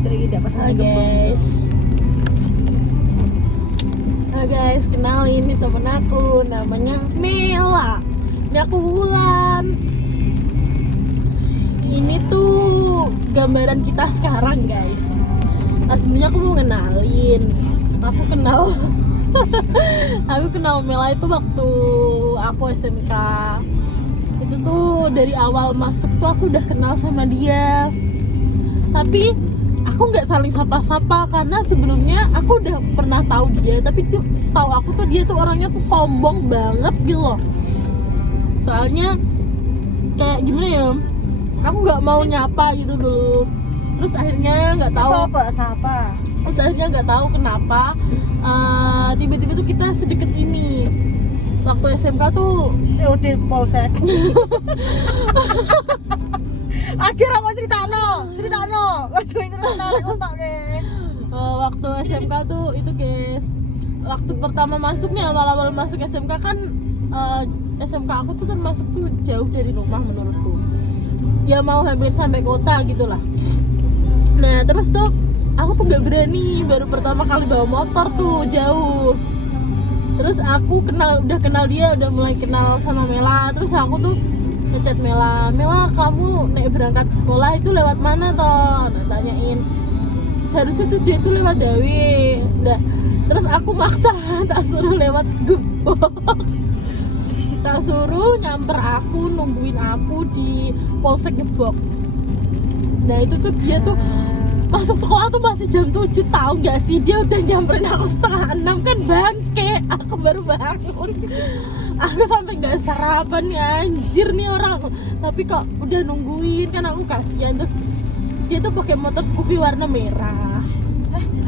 Cek iki ndak pas guys. Guys, kenalin ini temen aku, namanya Mela. Ini aku Wulan. Ini tuh gambaran kita sekarang, guys. Nah, sebenarnya aku mau ngenalin. Aku kenal Mela itu waktu aku SMK. Itu tuh dari awal masuk tuh aku udah kenal sama dia. Tapi aku nggak saling sapa-sapa karena sebelumnya aku udah pernah tahu dia, tapi tuh tahu aku tuh dia tuh orangnya tuh sombong banget gitu loh. Soalnya kayak gimana ya, aku nggak mau nyapa gitu dulu. Terus akhirnya nggak tahu. Sapa. Terus akhirnya nggak tahu kenapa tiba-tiba tuh kita sedekat ini. Waktu SMK tuh COD Polsek. Akhirnya mau ceritano. Ojo internal otak ke. Waktu SMK tuh itu guys. Waktu pertama masuk nih, awal-awal masuk SMK kan SMK aku tuh termasuk tuh jauh dari rumah menurutku. Ya mau hampir sampai kota gitulah. Nah, terus tuh aku tuh nggak berani, baru pertama kali bawa motor tuh jauh. Terus aku udah kenal dia, udah mulai kenal sama Mela. Terus aku tuh ngechat Mela, kamu naik berangkat sekolah itu lewat mana toh? Nah, tanyain. Seharusnya tuh dia tuh lewat Dawi. Nah, terus aku maksa tak suruh lewat Gembok. Tak suruh nyamper aku, nungguin aku di Polsek Gembok. Nah, itu tuh dia tuh masuk sekolah tuh masih jam 7, tahu nggak sih? Dia udah nyamperin aku 5:30 kan, bangke. Aku baru bangun. Aku sampai nggak sarapan ya, anjir nih orang. Tapi kok udah nungguin kan, aku kasihan. Terus dia tuh pakai motor Scoopy warna merah.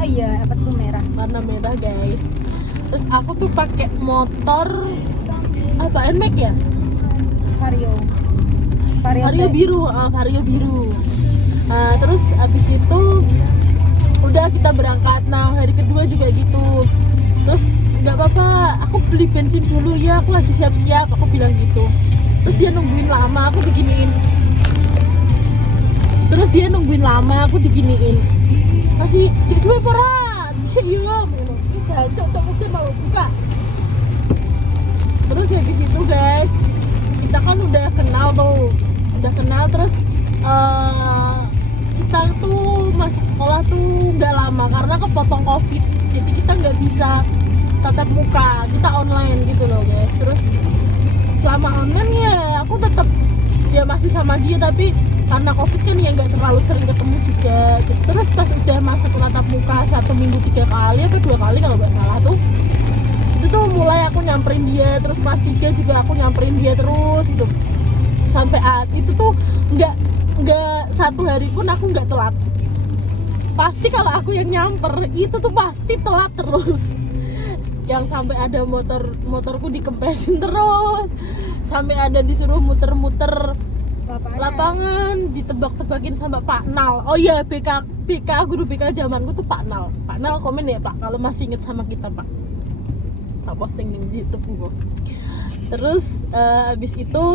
Iya, apa sih merah? Warna merah, guys. Terus aku tuh pakai motor apa, NMAX ya? Vario biru, Vario biru. Terus abis itu udah kita berangkat. Nah, hari kedua juga gitu. Terus nggak apa-apa, aku beli bensin dulu ya, aku lagi siap-siap, aku bilang gitu. Terus dia nungguin lama, aku diginiin. Masih cek semua peran, cek yuk, coba mungkin mau buka. Terus habis itu guys, kita kan udah kenal terus kita tuh masuk sekolah tuh nggak lama karena kepotong COVID, jadi kita nggak bisa tatap muka, kita online gitu loh guys. Terus selama online ya aku tetap ya masih sama dia, tapi karena COVID kan ya nggak terlalu sering ketemu juga gitu. Terus pas udah masuk tatap muka 1 minggu 3 kali atau 2 kali kalau nggak salah tuh, itu tuh mulai aku nyamperin dia. Terus kelas 3 juga aku nyamperin dia terus gitu. Sampai itu tuh nggak satu hari pun aku nggak telat. Pasti kalau aku yang nyamper itu tuh pasti telat terus. Yang sampai ada motorku dikempesin terus, sampai ada disuruh muter-muter lapangan, ditebak-tebakin sama Pak Nal. Oh iya, BK guru BK zamanku tuh Pak Nal. Pak Nal komen ya Pak kalau masih inget sama kita Pak. Tak posting di YouTube. Terus abis itu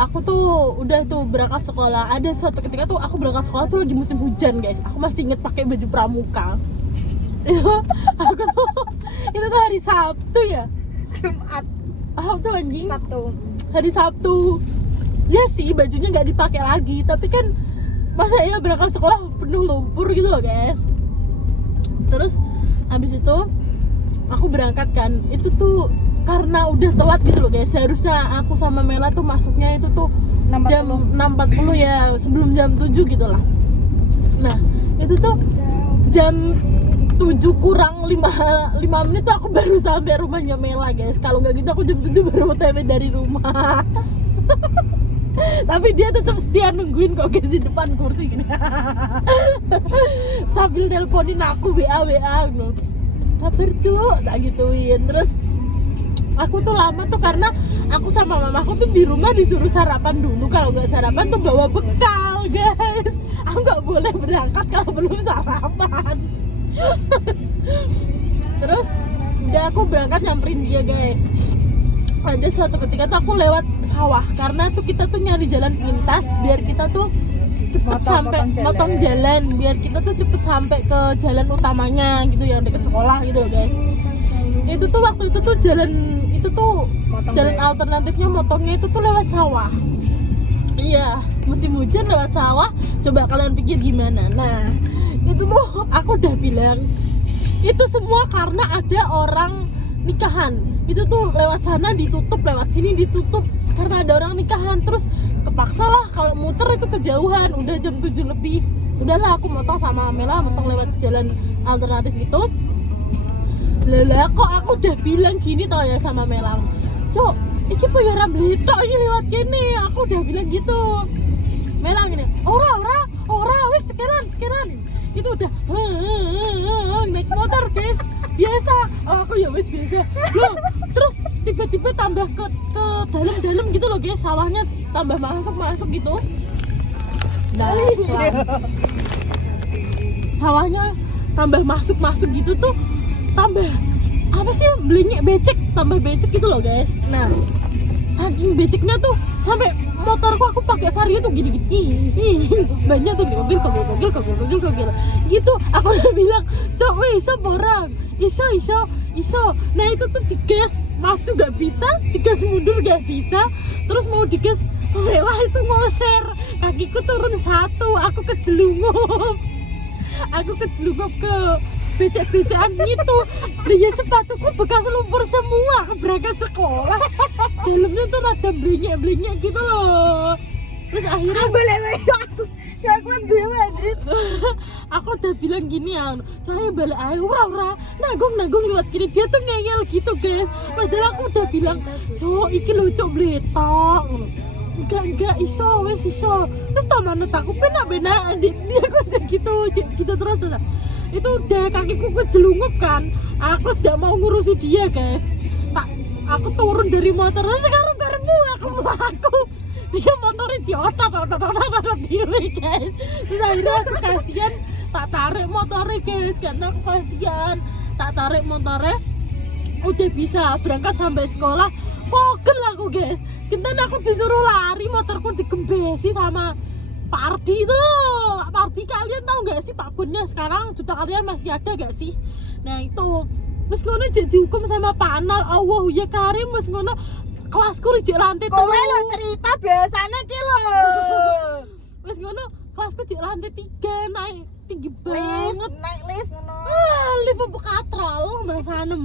aku tuh udah tuh berangkat sekolah. Ada suatu ketika tuh aku berangkat sekolah tuh lagi musim hujan guys. Aku masih inget pakai baju pramuka. Itu tuh hari Sabtu ya? Jumat. Tuh anjing. Sabtu. Hari Sabtu. Ya sih, bajunya nggak dipakai lagi. Tapi kan masa ya berangkat sekolah penuh lumpur gitu loh guys. Terus habis itu aku berangkat kan. Itu tuh karena udah telat gitu loh guys. Seharusnya aku sama Mela tuh masuknya itu tuh 6.40. jam 6.40 ya, sebelum jam 7 gitu lah. Nah, itu tuh jam 7 kurang 5 menit tuh aku baru sampai rumahnya Mela guys. Kalau nggak gitu aku jam 7 baru OTW dari rumah. Tapi dia tetap setia nungguin kok guys di depan kursi gini. Sambil nelponin aku WA no. Kabar cuk, tak gituin. Terus aku tuh lama tuh karena aku sama mamaku tuh di rumah disuruh sarapan dulu. Kalau nggak sarapan tuh bawa bekal guys. Aku nggak boleh berangkat kalau belum sarapan. Terus udah aku berangkat nyamperin dia guys. Ada suatu ketika tuh aku lewat sawah karena tuh kita tuh nyari jalan pintas biar kita tuh cepet sampai motong jalan biar kita tuh cepet sampai ke jalan utamanya gitu yang dekat sekolah gitu loh guys. Itu tuh waktu itu tuh jalan itu tuh jalan alternatifnya motongnya itu tuh lewat sawah. Iya, musim hujan lewat sawah. Coba kalian pikir gimana? Nah, itu tuh aku udah bilang itu semua karena ada orang nikahan. Itu tuh lewat sana ditutup, lewat sini ditutup karena ada orang nikahan. Terus kepaksa lah kalau muter itu kejauhan, udah jam 7 lebih. Udahlah aku motong sama Amela, motong lewat jalan alternatif itu. Lah kok aku udah bilang gini toh ya sama Mela. Cok, iki bayaran bletok iki lewat kene. Aku udah bilang gitu. Mela gini, ora wis sekiran. Itu udah naik motor guys. Biasa. Oh, aku ya wis biasa. Loh, terus tiba-tiba tambah ke dalam gitu loh guys, sawahnya tambah masuk gitu. Nah, sawahnya tambah masuk gitu tuh, tambah apa sih, tambah becek gitu loh guys. Nah, saking beceknya tuh sampai motorku aku pakai Vario tuh gini banyak tuh kogil gitu. Aku udah bilang, cok weh iso orang iso. Nah itu tuh digas maju gak bisa, digas mundur gak bisa, terus mau digas Mela itu ngoser, kakiku turun satu, aku kejelungup ke becek-becekan gitu. Ya sepatuku bekas lumpur semua, aku berangkat sekolah dalamnya tuh rada blenyek gitu loh. Terus akhirnya boleh aku ya kuat gue anjir. Aku udah bilang gini ya, saya balik aja ora nanggung lewat kiri. Dia tuh ngeyel gitu guys, padahal aku udah bilang cowok iki lucu bletok. Enggak iso wis tau manut aku benak dia kok gitu terus. Itu udah kakiku kejelungup kan, aku tidak mau ngurusi dia guys. Aku turun dari motor, sekarang aku melaku, dia motornya diotak diri guys. Terus akhirnya aku kasihan, tak tarik motornya guys, karena aku kasihan, tak tarik motornya. Udah bisa berangkat sampai sekolah, pogel aku guys. Kinten aku disuruh lari, motorku digembesi sama Pak Ardi itu loh. Pak Ardi, kalian tahu nggak sih Pak Bonnya sekarang juta kalian masih ada nggak sih? Nah itu mas ngono jadi dihukum sama Pak Anal. Allah ya Karim, mas ngono kelasku rijek lantai kowe lo cerita biasanya ki lo mas ngono kelasku rijek lantai 3, naik tinggi banget, naik lift ngono. Lift apa katrol Mbak Sanem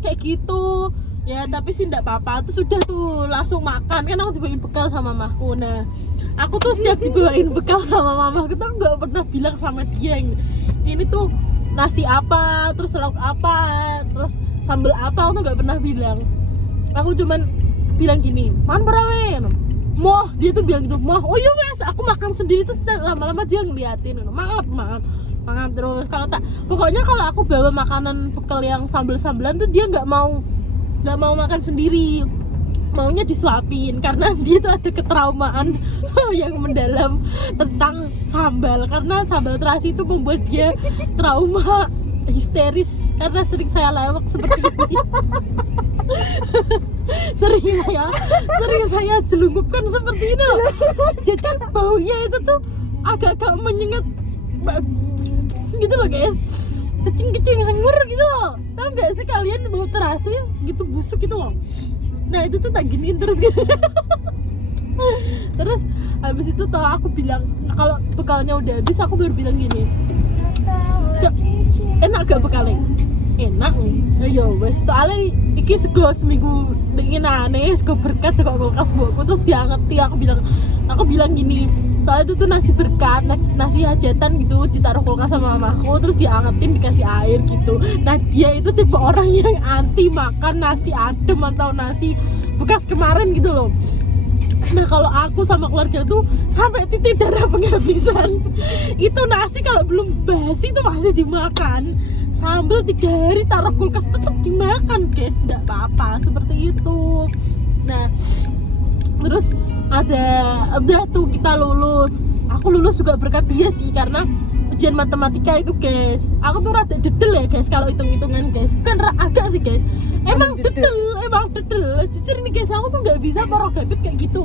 kayak gitu ya. Tapi sih enggak apa-apa, tuh sudah tuh langsung makan kan, aku dibawain bekal sama mamaku. Nah aku tuh setiap dibawain bekal sama mamaku tuh nggak pernah bilang sama dia ini tuh nasi apa, terus lauk apa, terus sambal apa, aku tuh nggak pernah bilang. Aku cuman bilang gini, makan berawe moh, dia tuh bilang gitu, moh, oh iya wes, aku makan sendiri. Terus lama-lama dia ngeliatin, maaf terus. Kalau tak, pokoknya kalau aku bawa makanan bekal yang sambal-sambalan tuh dia nggak mau makan sendiri, maunya disuapin karena dia tuh ada ketraumaan yang mendalam tentang sambal, karena sambal terasi itu membuat dia trauma histeris karena sering saya lewat seperti ini. sering saya jelungupkan seperti ini loh. Jadi baunya itu tuh agak-agak menyengat gitu loh guys, kecing sengur gitu loh. Tahu nggak sih kalian bau terasi gitu busuk gitu loh. Nah itu tuh tak giniin terus gitu. Terus habis itu tuh aku bilang kalau bekalnya udah habis, aku baru bilang gini, enak gak bekalnya? Enak nih. Ayo wes, soalnya iki sego seminggu dingin aneh, sego berkat kok kulkas buku. Terus dia ngerti, aku bilang gini, soalnya itu tuh nasi berkat, nasi hajatan gitu, ditaruh kulkas sama mamaku, terus diangetin dikasih air gitu. Nah dia itu tipe orang yang anti makan nasi adem atau nasi bekas kemarin gitu loh. Nah kalau aku sama keluarga tuh sampai titik darah penghabisan. Itu nasi kalau belum basi tuh masih dimakan, sambal 3 hari taruh kulkas tetap dimakan guys, enggak apa-apa seperti itu. Nah terus udah tuh kita lulus. Aku lulus juga berkat dia sih, karena ujian matematika itu guys, aku tuh rada dedel ya guys kalau hitung-hitungan guys, bukan agak sih guys, emang dedel. Jujur nih guys, aku tuh nggak bisa porogabit kayak gitu.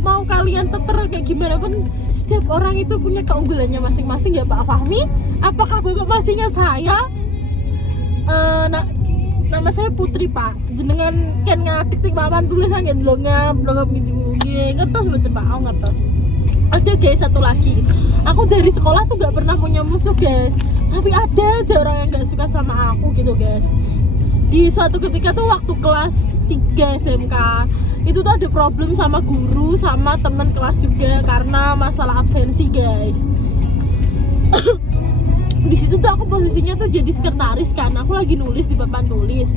Mau kalian teter kayak gimana pun, setiap orang itu punya keunggulannya masing-masing ya Pak Fahmi. Apakah Bapak masih ingat saya? Nama saya Putri Pak. Jenengan kan ngadik tik papan tulisan kan blogap gitu. Ngertos betul Pak, aku ngertos. Ada guys satu lagi. Aku dari sekolah tuh gak pernah punya musuh guys. Tapi ada aja orang yang gak suka sama aku gitu guys. Di suatu ketika tuh waktu kelas 3 SMK itu tuh ada problem sama guru sama teman kelas juga karena masalah absensi guys. Di situ tuh aku posisinya tuh jadi sekretaris kan, aku lagi nulis di papan tulis.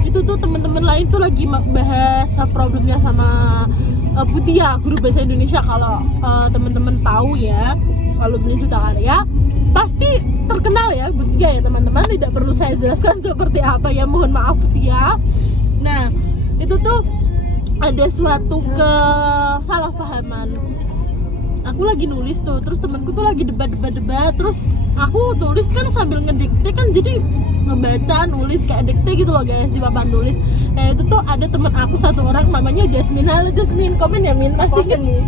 Itu tuh teman-teman lain tuh lagi bahas problemnya sama Butia, guru bahasa Indonesia. Kalau teman-teman tahu ya, kalau Bunda Duta Karya pasti terkenal ya Butia ya teman-teman, tidak perlu saya jelaskan seperti apa ya, mohon maaf Butia. Nah itu tuh ada suatu kesalahpahaman. Aku lagi nulis tuh, terus temanku tuh lagi debat, terus aku tulis kan sambil ngedikte kan, jadi ngebaca nulis kayak dikte gitu loh guys di papan tulis. Nah itu tuh ada teman aku satu orang namanya Jasmine. Halo Jasmine, komen ya Min, masih inget?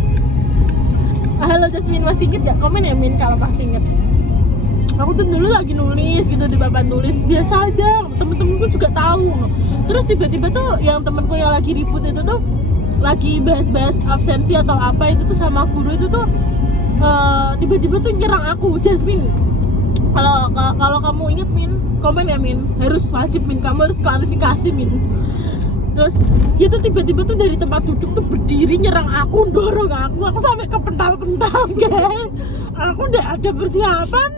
Halo Jasmine, masih inget gak? Komen ya Min kalau masih inget. Aku tuh dulu lagi nulis gitu di papan tulis biasa aja, temen-temenku juga tahu. Terus tiba-tiba tuh yang temenku yang lagi ribut itu tuh lagi bahas-bahas absensi atau apa itu tuh sama guru itu tuh tiba-tiba tuh nyerang aku. Jasmine, kalau kamu inget Min, komen ya Min, harus wajib Min, kamu harus klarifikasi Min. Terus dia tuh tiba-tiba tuh dari tempat duduk tuh berdiri nyerang aku, dorong aku sampai kepental-pental guys. Aku udah ada persiapan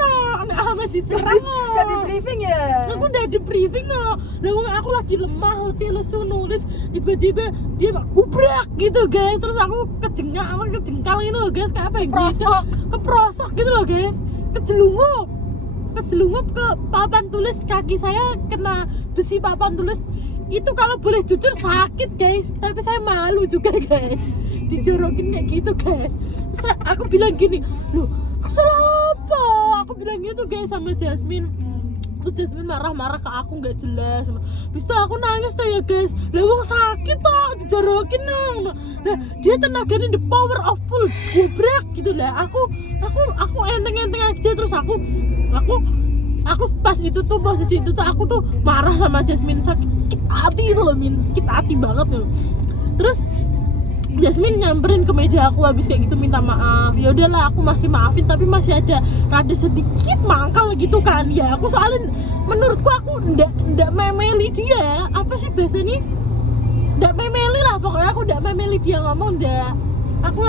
amat diserang Gak di briefing ya? aku udah di briefing aku lagi lemah, letih, lesu nulis, tiba-tiba dia gubrak gitu guys. Terus aku kejengkal gitu loh guys, kayak apa yang keprosok gitu loh guys, kejelungup ke papan tulis. Kaki saya kena besi papan tulis itu, kalau boleh jujur sakit guys, tapi saya malu juga guys dijorokin kayak gitu guys. Terus aku bilang gini, loh kesel apa? Aku bilang gitu guys sama Jasmine. Terus Jasmine marah-marah ke aku nggak jelas. Habis itu aku nangis tuh ya guys, lah wong sakit toh dijorokin dong. Nah dia tenaganya the power of full gubrak gitu lah. Aku enteng-enteng aja. Terus aku pas itu tuh posisi itu tuh aku tuh marah sama Jasmine, sakit hati itu loh Min, sakit hati banget loh. Terus Jasmine nyamperin ke meja aku habis kayak gitu minta maaf. Ya udahlah aku masih maafin, tapi masih ada rada sedikit mangkal gitu kan ya. Aku soalnya menurutku aku ndak memeli dia. Apa sih bahasanya? Ndak memeli lah pokoknya, aku ndak memeli dia ngomong ndak. Aku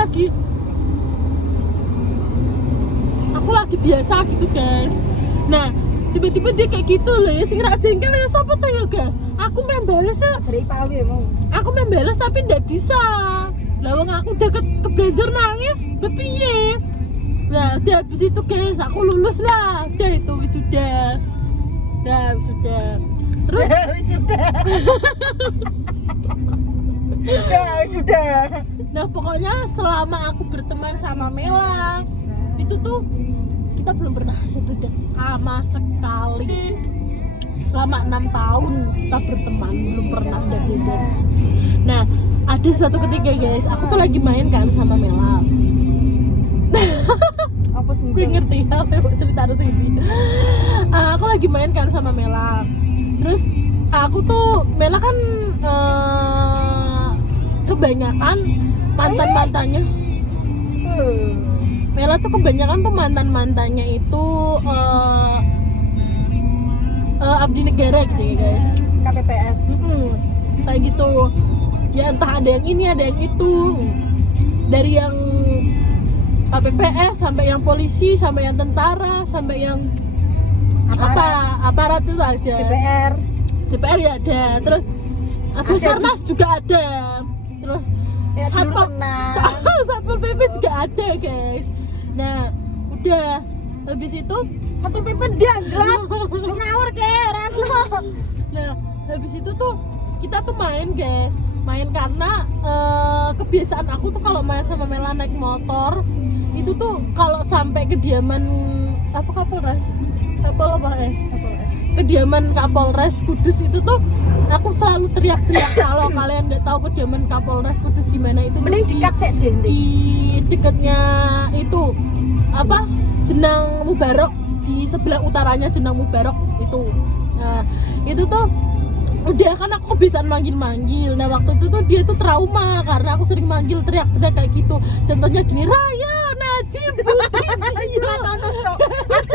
lagi biasa gitu guys. Nah tiba-tiba dia kayak gitu loh ya, sing rak jengkel ya sapa tuh ya guys. Aku membalas ya, aku membalas tapi ndak bisa. Lawang aku udah kebelanjur nangis, kepiye? Nah, udah habis itu guys, aku lulus lah. Udah itu wisuda. Terus sudah. Nah, pokoknya selama aku berteman sama Mela, itu tuh kita belum pernah beda sama sekali. Selama 6 tahun kita berteman, belum pernah ada beda. Nah, ada suatu ketika guys, aku tuh lagi main kan sama Mela. Apa sih? Gue ngerti apa yang mau cerita ini. Aku lagi main kan sama Mela. Terus aku tuh Mela kan kebanyakan mantannya. Mela tuh kebanyakan tuh mantannya itu abdi negara gitu ya guys. KPPS. Kayak gitu. Ya entah ada yang ini ada yang itu, dari yang KPPS sampai yang polisi sampai yang tentara sampai yang aparat itu aja. DPR ya ada, terus Basarnas juga ada, terus ya, Satpol PP juga ada guys. Nah udah habis itu Satpol PP dia anjlat ngawur ke Rano. Nah habis itu tuh kita tuh main guys, main karena kebiasaan aku tuh kalau main sama Mela naik motor itu tuh kalau sampai kediaman Kapolres kediaman Kapolres Kudus itu tuh aku selalu teriak-teriak. Kalau kalian nggak tahu kediaman Kapolres Kudus di mana itu, Mending dekat sih di dekatnya itu apa, Jenang Mubarok, di sebelah utaranya Jenang Mubarok itu. Nah itu tuh udah kan aku kebiasaan manggil-manggil. Nah waktu itu tuh dia tuh trauma karena aku sering manggil teriak-teriak kayak gitu. Contohnya gini, Raya, Najib, Budin, Iya contoh cok.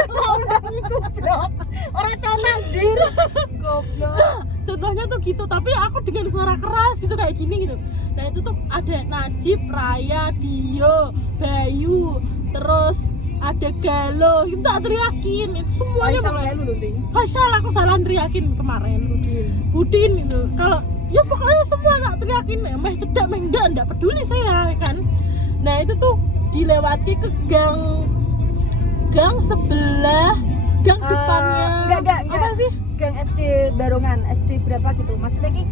Aku udah goblok. Orang contoh anjir. Goblok. Contohnya tuh gitu, tapi aku dengan suara keras gitu kayak gini gitu. Nah itu tuh ada Najib, Raya, Dio, Bayu, terus ada Galo, itu tak teriakin, itu semuanya Faisal aku salah teriakin kemarin. Budin gitu. Kalau ya pokoknya semua tak teriakin, meh cedak meh enggak peduli saya kan. Nah itu tuh dilewati ke gang sebelah, gang depannya. Enggak. Apa sih? Gang SD Barongan, SD berapa gitu. Maksudnya ki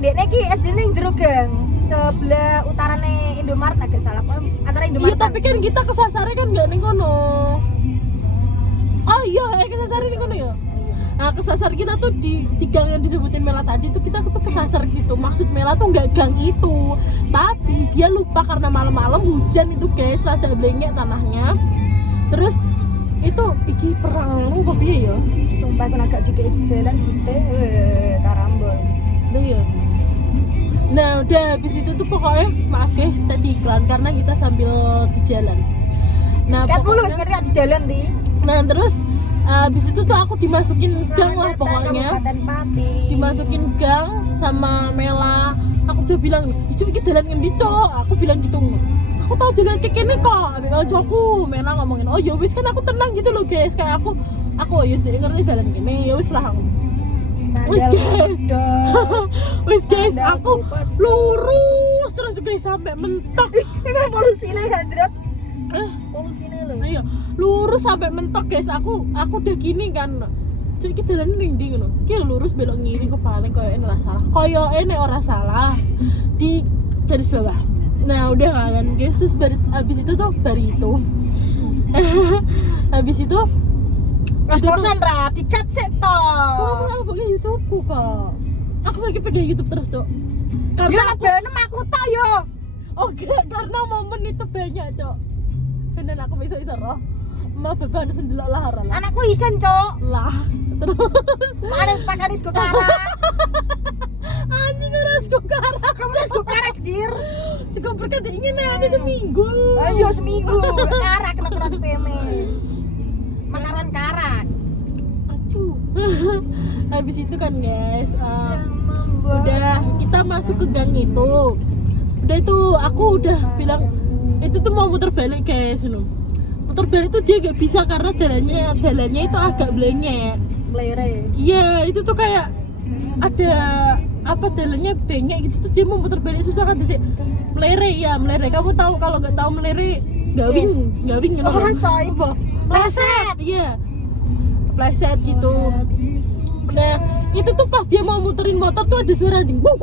dekne ki SD ning jero gang sebelah utarane Indomaret, agak salah paham antara Indomaret. Iya tapi kan kita kesasarnya kan enggak ning kono. Oh iya, kesasar ning kono ya. Nah, kesasar kita tuh di gang yang disebutin Mela tadi tuh, kita tuh kesasar ke situ. Maksud Mela tuh enggak gang itu. Tapi dia lupa karena malam-malam hujan itu guys, rada blenyek tanahnya. Terus itu iki perang lu kok piye ya? Sumpah aku agak dikit jalan gitu, karambol. Tuh ya. Nah udah habis itu tuh pokoknya maaf guys tadi iklan karena kita sambil di jalan. Nah Lihat mulu pokoknya, sebenarnya di jalan nih. nah terus habis itu tuh aku dimasukin gang lah pokoknya. Dimasukin gang sama Mela. Aku tuh bilang, "Ijo iki dalan ngendi, Cok?" Aku bilang gitu. Aku tahu jalan ke kene kok. Cokku, Mela ngomongin, "Oh ya wis kan aku tenang gitu loh guys." Kayak aku ya wis ngerti dalan kene, ya wis lah. Wis guys, aku lurus terus guys sampai mentok. Ini polusine anjir. Polusine lho. Iya, lurus sampai mentok guys. Aku udah gini kan. Cuk iki dalan ning ndi ngono. Ki lurus belok ngiri ke paling koyoke ora salah. Koyoke ora salah di garis bawah. Nah, udah kan guys, terus habis itu tuh barito. Habis itu Mas-masan ra dikat sik to. oh, aku pakai YouTube-ku kok. Aku lagi pakai YouTube terus, Cok. Yo lebanem aku tok yo. Oke, karena momen itu banyak, Cok. Dan aku bisa roh. Mau beban sendelok lahar lah. Anakku isen, Cok. Lah, terus Mana pakane sego kara. anjing ora sego karak. Kamu sego kara jir. Sego berkat ingin nanti seminggu. Ayo seminggu. Karak kena kurang peme. Makanan karak. Aduh. Habis itu kan guys, udah kita masuk ke gang itu. Udah itu aku udah bilang itu tuh mau muter balik guys, muter balik tuh dia gak bisa karena jalannya itu agak blenyek. Lere. Iya itu tuh kayak ada apa jalannya bengek gitu, terus dia mau muter balik susah kan, jadi melere. Kamu tahu kalau nggak tahu melere gawing gitu. Orang coy. Pleset. Iya. Pleset gitu. Nah, itu tuh pas dia mau muterin motor tuh ada suara anjing. Guk.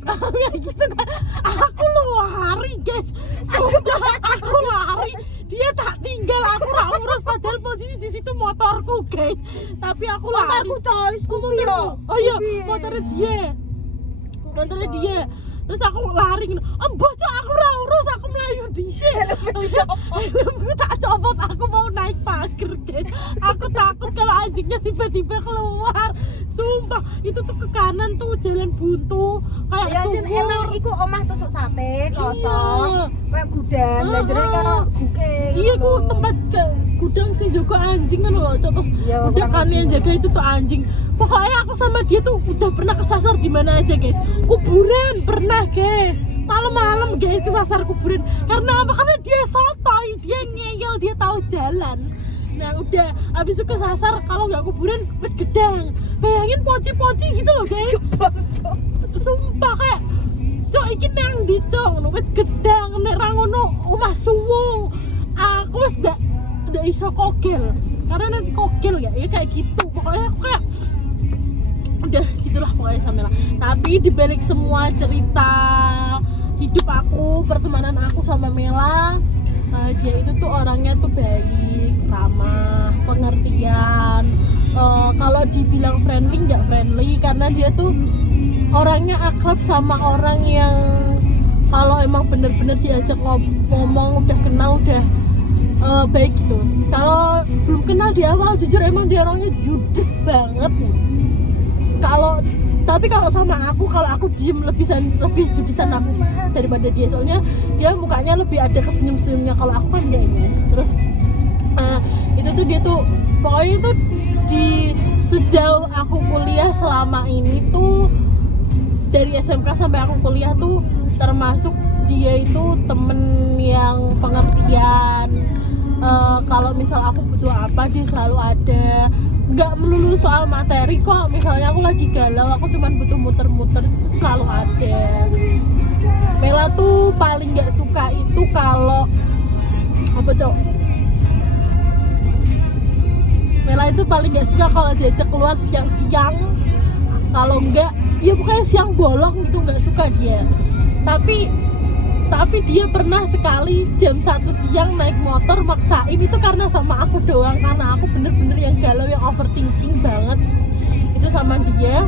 Kayak gitu kan. Aku lari, guys. Sumpah aku lari. Dia tak tinggal, aku ora urus padahal posisi di situ motorku, guys. Tapi aku lari. Motorku coy, skumu yo. Oh iya, motornya dia. Terus aku lari ngono. Bocah aku ora urus, aku melayu dhisik. Helmku tak copot, aku mau naik pagar, guys. Aku takut kalau anjingnya tiba-tiba keluar. Sumpah, itu tuh ke kanan tuh jalan buntu kayak ya jen emang iku omah tusuk sate kosong. Kayak gudang, dan jero kono guke. Iya, ku tempat gudang sing jaga anjing kan loh, terus udah kan yang jaga itu tuh anjing. Pokoknya aku sama dia tuh udah pernah kesasar di mana aja, guys. Kuburan pernah, guys. Malam-malam, guys, kesasar kuburan. Karena apa? Karena dia sotoy, dia ngeyel, dia tahu jalan. Nah, udah habis itu kesasar kalau nggak kuburan wit gedang. Bayangin poci-poci gitu loh, guys. Sumpah kayak cok iki nang ndi cok ngono wit gedang nek ra ngono omah suwung. Aku wis ndak iso kogel. Karena nanti kogel ya kayak gitu. Pokoknya aku kayak udah gitulah pokoknya Samela. Tapi dibalik semua cerita hidup aku, pertemanan aku sama Mela, dia itu tuh orangnya tuh baik, ramah, pengertian. Kalau dibilang friendly nggak friendly karena dia tuh orangnya akrab sama orang yang kalau emang bener-bener diajak ngomong udah kenal udah baik gitu. Kalau belum kenal di awal jujur emang dia orangnya judes banget. Tapi kalau sama aku, kalau aku diem lebih judesan aku daripada dia, soalnya dia mukanya lebih ada kesenyum-senyumnya, kalau aku kan enggak guys. Terus itu tuh dia tuh pokoknya itu di sejauh aku kuliah selama ini tuh dari SMK sampai aku kuliah tuh termasuk dia itu temen yang pengertian. Kalau misal aku butuh apa dia selalu ada, nggak melulu soal materi kok. Misalnya aku lagi galau, aku cuman butuh muter-muter itu selalu ada. Mela tuh paling nggak suka itu kalau apa cok? Mela itu paling nggak suka kalau diajak keluar siang-siang. Kalau enggak, ya pokoknya siang bolong gitu nggak suka dia. Tapi dia pernah sekali jam 1 siang naik motor maksain, itu karena sama aku doang, karena aku bener-bener yang galau, yang overthinking banget. Itu sama dia.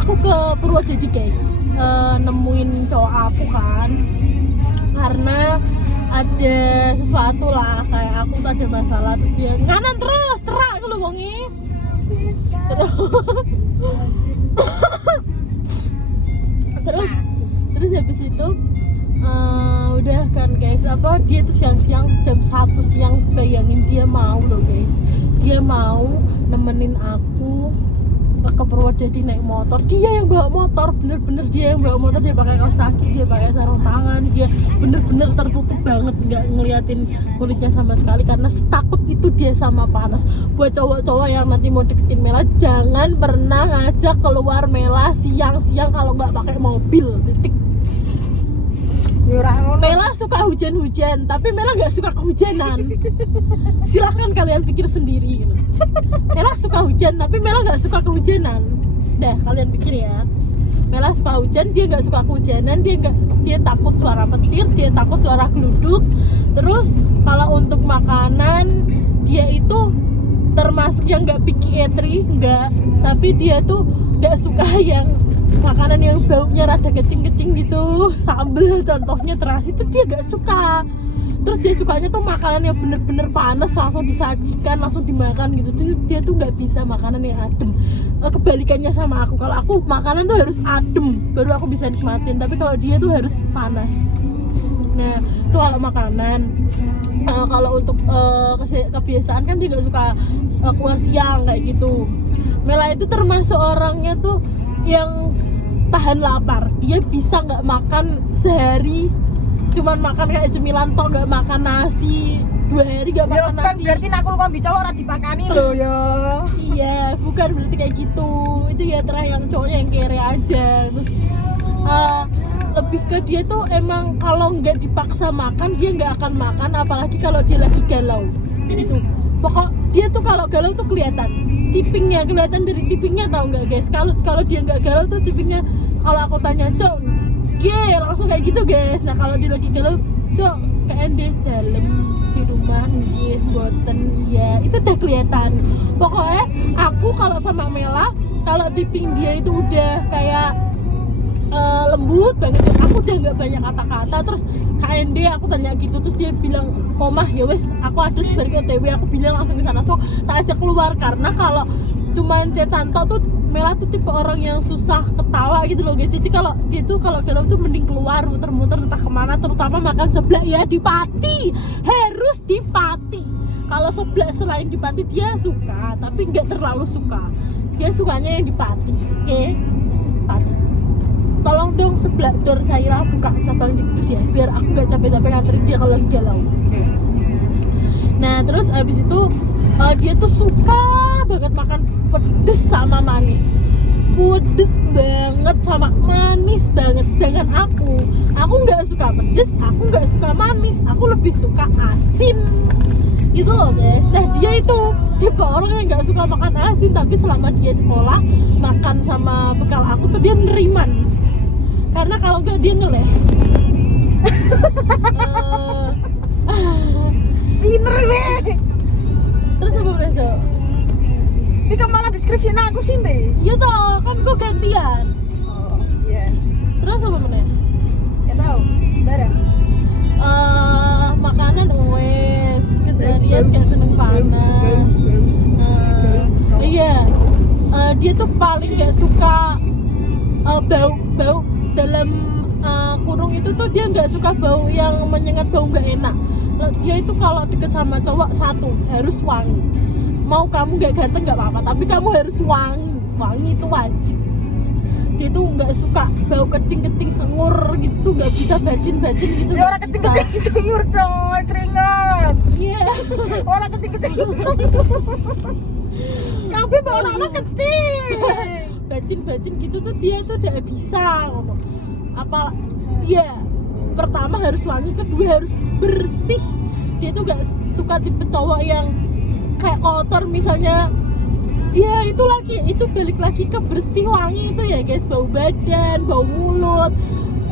Aku ke Purwodadi guys, nemuin cowok aku kan, karena ada sesuatu lah, kayak aku tuh ada masalah, terus dia nganan terus terak aku lu wongi. Terus habis itu udah kan guys, dia tuh siang-siang jam 1 siang, bayangin dia mau loh guys, dia mau nemenin aku ke Purwodadi naik motor. Dia yang bawa motor, bener-bener dia yang bawa motor. Dia pakai kaos kaki, dia pakai sarung tangan, dia bener-bener tertutup banget, nggak ngeliatin kulitnya sama sekali karena takut itu dia sama panas. Buat cowok-cowok yang nanti mau deketin Mela, jangan pernah ngajak keluar Mela siang-siang kalau nggak pakai mobil, titik. Mela suka hujan-hujan, tapi Mela nggak suka kehujanan. Silahkan kalian pikir sendiri gitu. Mela suka hujan, tapi Mela nggak suka kehujanan. Dah, kalian pikir ya. Mela suka hujan, dia nggak suka kehujanan. Dia takut suara petir, dia takut suara geluduk. Terus kalau untuk makanan, dia itu termasuk yang nggak picky eatery, nggak. Tapi dia tuh nggak suka yang makanan yang baunya rada kecing-kecing gitu, sambel contohnya terasi itu dia gak suka. Terus dia sukanya tuh makanan yang bener-bener panas, langsung disajikan, langsung dimakan gitu. Dia tuh gak bisa makanan yang adem. Kebalikannya sama aku, kalau aku makanan tuh harus adem baru aku bisa nikmatin, tapi kalau dia tuh harus panas. Nah itu kalau makanan. Kalau untuk kebiasaan kan dia gak suka keluar siang kayak gitu. Mela itu termasuk orangnya tuh yang tahan lapar. Dia bisa nggak makan sehari, cuman makan kayak cemilan tok, nggak makan nasi 2 hari nggak makan nasi. Kan berarti nakul kok bicara orang dipakani loh ya. Iya, bukan berarti kayak gitu. Itu ya terakhir yang cowoknya yang kere aja. Terus lebih ke dia tuh emang kalau nggak dipaksa makan dia nggak akan makan, apalagi kalau dia lagi galau gitu. Pokok dia tuh kalau galau tuh kelihatan dari tippingnya, tahu nggak guys? Kalau dia nggak galau tuh tippingnya, kalau aku tanya cok, langsung kayak gitu guys. Nah kalau dia lagi galau, cok kayak dia dalam di rumah, boten ya, itu udah kelihatan. Pokoknya aku kalau sama Mela, kalau tipping dia itu udah kayak lembut banget, aku udah nggak banyak kata-kata. Terus KND aku tanya gitu, terus dia bilang omah ya wes, aku ada sebagai OTW, aku bilang langsung ke sana, so tak ajak keluar. Karena kalau cuman cetan tuh Mela tuh tipe orang yang susah ketawa gitu loh guys. Jadi kalau dia tuh kalau galau tuh mending keluar muter-muter entah kemana, terutama makan seblak ya di Pati, harus di Pati. Kalau seblak selain di Pati dia suka, tapi nggak terlalu suka. Dia sukanya yang di Pati, oke? Pati. Tolong dong sebelah door saya buka cabang di Kudus ya, biar aku nggak capek-capek nganterin dia kalau lagi galau. Nah terus abis itu dia tuh suka banget makan pedes sama manis, pedes banget sama manis banget. Sedangkan aku nggak suka pedes, aku nggak suka manis, aku lebih suka asin gitu loh guys. Nah dia itu tipe orang yang nggak suka makan asin, tapi selama dia sekolah makan sama bekal aku tuh dia neriman. Karena kalau enggak dia ngeleh. Pinter gue. Terus apa besok? Ini kan malah deskripsi aku sih deh. Iya toh, kan gue gantian. Oh iya. Terus apa meneh? Gak tahu. Barang. Makanan wes, keseharian gak seneng panas. Iya. Dia tuh paling gak suka bau dalam kurung itu tuh dia nggak suka bau yang menyengat, bau nggak enak. Dia itu kalau deket sama cowok satu harus wangi. Mau kamu nggak ganteng nggak apa-apa, tapi kamu harus wangi itu wajib. Dia tuh nggak suka bau kecing sengur gitu tuh, nggak bisa bacin gitu. Ya orang kecing sengur coy, keringat. Iya. Orang kecing sengur. Kafe bawa anak kecil. Bacin gitu tuh dia tuh udah bisa. Apa? Iya. Pertama harus wangi, kedua harus bersih. Dia tuh gak suka tipe cowok yang kayak kotor misalnya. Ya itu balik lagi ke bersih wangi itu ya guys, bau badan, bau mulut.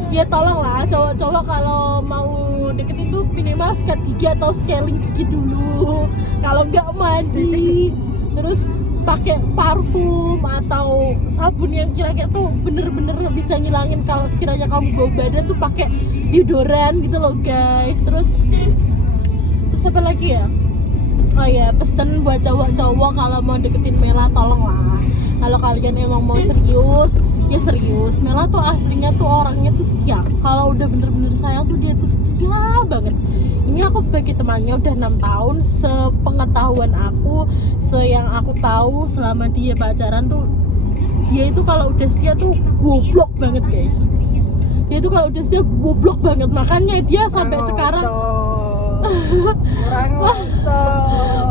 Ya tolonglah cowok-cowok kalau mau deketin tuh minimal sikat gigi atau scaling gigi dulu. Kalau nggak mandi, terus pakai parfum atau sabun yang kira-kira tuh bener-bener bisa ngilangin kalau sekiranya kamu bau badan tuh pakai deodoran gitu loh guys. Terus apa lagi ya? Oh ya, pesen buat cowok-cowok kalau mau deketin Mela, tolonglah kalau kalian emang mau serius, ya serius. Mela tuh aslinya tuh orangnya tuh setia. Kalau udah bener-bener sayang tuh dia tuh setia banget. Ini aku sebagai temannya udah 6 tahun, sepengetahuan aku, yang aku tahu selama dia pacaran tuh, dia itu kalau udah setia tuh goblok banget guys. Dia tuh kalau udah setia goblok banget, makanya dia sampai sekarang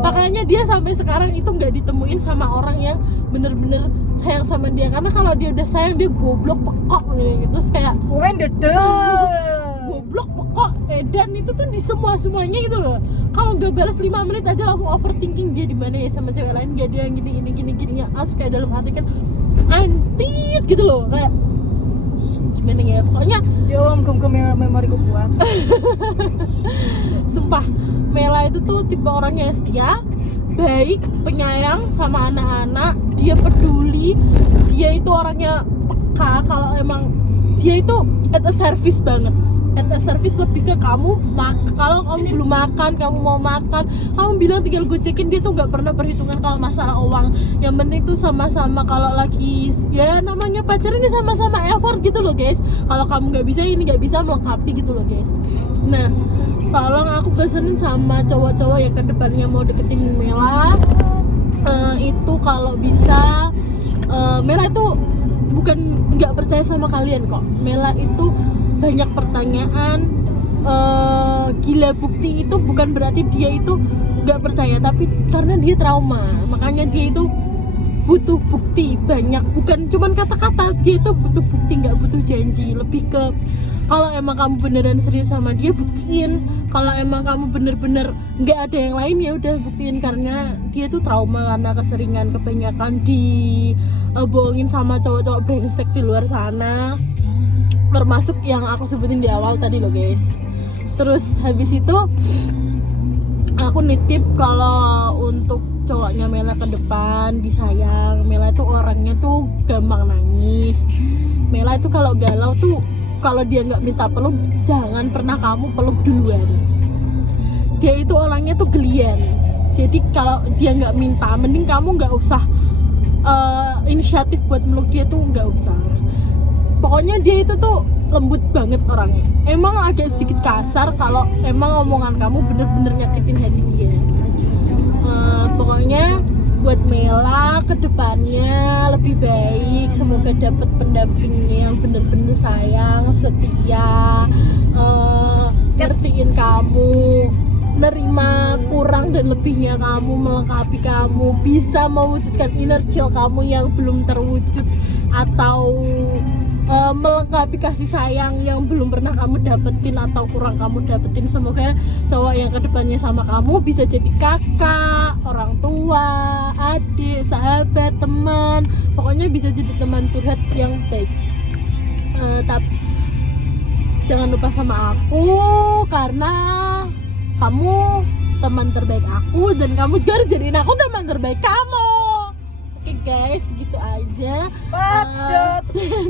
makanya dia sampai sekarang itu nggak ditemuin sama orang yang bener-bener sayang sama dia, karena kalau dia udah sayang dia goblok pekok gitu. Terus kayak goblok pekok dan itu tuh di semuanya gitu loh. Kalau nggak balas 5 menit aja langsung overthinking dia di mana ya sama cewek lain, gak dia gini ya. As kayak dalam hati kan antit gitu loh, kayak gimana ya, pokoknya ya om memori ku kuat. Sumpah Mela itu tuh tipe orangnya setia, baik, penyayang sama anak-anak, dia peduli, dia itu orangnya peka. Kalau emang dia itu at a service banget, at a service lebih ke kamu kalau kamu belum makan, kamu mau makan, kamu bilang tinggal gocekin. Dia tuh nggak pernah perhitungan kalau masalah uang. Yang penting tuh sama-sama, kalau lagi ya namanya pacaran ini sama-sama effort gitu loh guys. Kalau kamu nggak bisa, ini nggak bisa, melengkapi gitu loh guys. Nah, tolong aku pesenin sama cowok-cowok yang kedepannya mau deketin Mela, itu kalau bisa, Mela itu bukan nggak percaya sama kalian kok. Mela itu banyak pertanyaan, gila bukti itu bukan berarti dia itu nggak percaya, tapi karena dia trauma, makanya dia itu butuh bukti banyak, bukan cuman kata-kata. Dia itu butuh bukti, nggak butuh janji. Lebih ke kalau emang kamu beneran serius sama dia, buktiin. Kalau emang kamu bener-bener nggak ada yang lain, ya udah buktiin. Karena dia tuh trauma karena keseringan, kebanyakan bohongin sama cowok-cowok brengsek di luar sana, termasuk yang aku sebutin di awal tadi loh guys. Terus habis itu aku nitip kalau untuk cowoknya Mela ke depan, disayang. Mela itu orangnya tuh gampang nangis. Mela itu kalau galau tuh, kalau dia nggak minta peluk, jangan pernah kamu peluk duluan. Dia itu orangnya tuh gelian. Jadi kalau dia nggak minta, mending kamu nggak usah inisiatif buat meluk dia tuh, nggak usah. Pokoknya dia itu tuh lembut banget orangnya. Emang agak sedikit kasar kalau emang omongan kamu bener-bener nyakitin hati dia. Pokoknya buat Mela kedepannya lebih baik, semoga dapat pendampingnya yang bener-bener sayang, setia, ngertiin kamu, nerima kurang dan lebihnya kamu, melengkapi kamu, bisa mewujudkan inner child kamu yang belum terwujud, atau melengkapi kasih sayang yang belum pernah kamu dapetin atau kurang kamu dapetin. Semoga cowok yang kedepannya sama kamu bisa jadi kakak, orang tua, adik, sahabat, teman, pokoknya bisa jadi teman curhat yang baik. Tapi jangan lupa sama aku karena kamu teman terbaik aku dan kamu juga harus jadiin aku teman terbaik kamu. Oke guys, gitu aja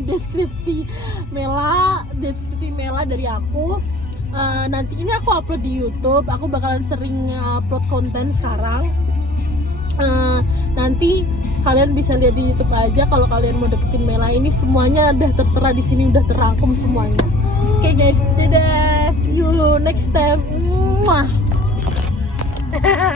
deskripsi Mela dari aku. Nanti ini aku upload di YouTube. Aku bakalan sering upload konten sekarang. Nanti kalian bisa lihat di YouTube aja kalau kalian mau deketin Mela. Ini semuanya udah tertera di sini, udah terangkum semuanya. Oke guys, dadah, see you next time. Mwah.